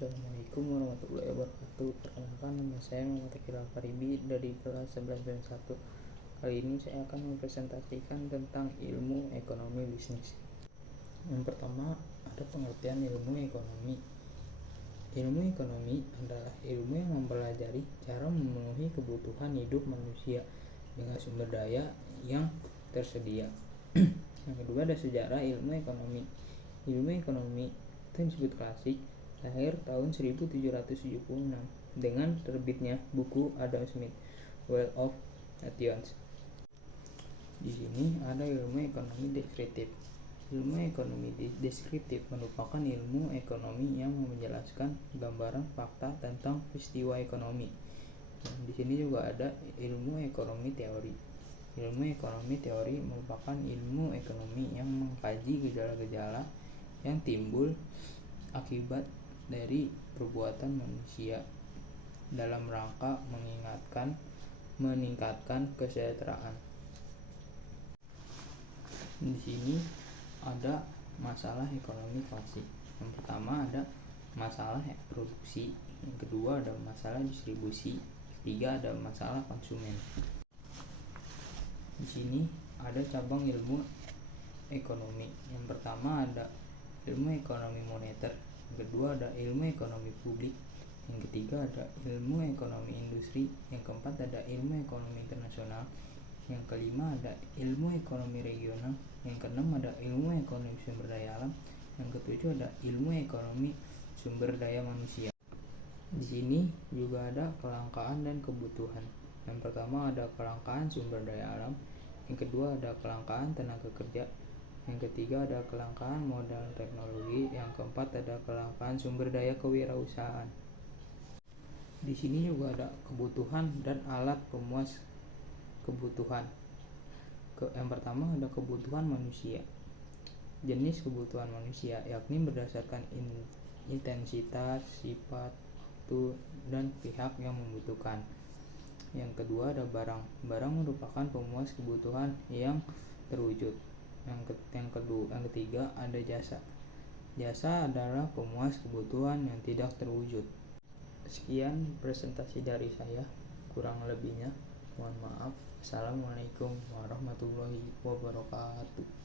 Assalamualaikum warahmatullahi wabarakatuh. Perkenalkan, nama saya Muhammad Akil Faribi dari kelas 11 1. Kali ini saya akan mempresentasikan tentang ilmu ekonomi bisnis. Yang pertama, ada pengertian ilmu ekonomi. Ilmu ekonomi adalah ilmu yang mempelajari cara memenuhi kebutuhan hidup manusia dengan sumber daya yang tersedia. Yang kedua, ada sejarah ilmu ekonomi. Ilmu ekonomi itu disebut klasik, lahir tahun 1776 dengan terbitnya buku Adam Smith, Wealth of Nations. Di sini ada ilmu ekonomi deskriptif. Ilmu ekonomi deskriptif merupakan ilmu ekonomi yang menjelaskan gambaran fakta tentang peristiwa ekonomi. Di sini juga ada ilmu ekonomi teori. Ilmu ekonomi teori merupakan ilmu ekonomi yang mengkaji gejala-gejala yang timbul akibat dari perbuatan manusia dalam rangka meningkatkan kesejahteraan. Di sini ada masalah ekonomi klasik. Yang pertama ada masalah produksi, yang kedua ada masalah distribusi, ketiga ada masalah konsumen. Di sini ada cabang ilmu ekonomi. Yang pertama ada ilmu ekonomi moneter, yang kedua ada ilmu ekonomi publik, yang ketiga ada ilmu ekonomi industri, yang keempat ada ilmu ekonomi internasional, yang kelima ada ilmu ekonomi regional, yang keenam ada ilmu ekonomi sumber daya alam, yang ketujuh ada ilmu ekonomi sumber daya manusia. Di sini juga ada kelangkaan dan kebutuhan. Yang pertama ada kelangkaan sumber daya alam, yang kedua ada kelangkaan tenaga kerja, yang ketiga ada kelangkaan modal teknologi, yang keempat ada kelangkaan sumber daya kewirausahaan. Di sini juga ada kebutuhan dan alat pemuas kebutuhan. Yang pertama ada kebutuhan manusia. Jenis kebutuhan manusia yakni berdasarkan intensitas, sifat, waktu, dan pihak yang membutuhkan. Yang kedua ada barang. Barang merupakan pemuas kebutuhan yang terwujud. Yang ketiga ada jasa. Jasa adalah pemuas kebutuhan yang tidak terwujud. Sekian presentasi dari saya, kurang lebihnya mohon maaf. Assalamualaikum warahmatullahi wabarakatuh.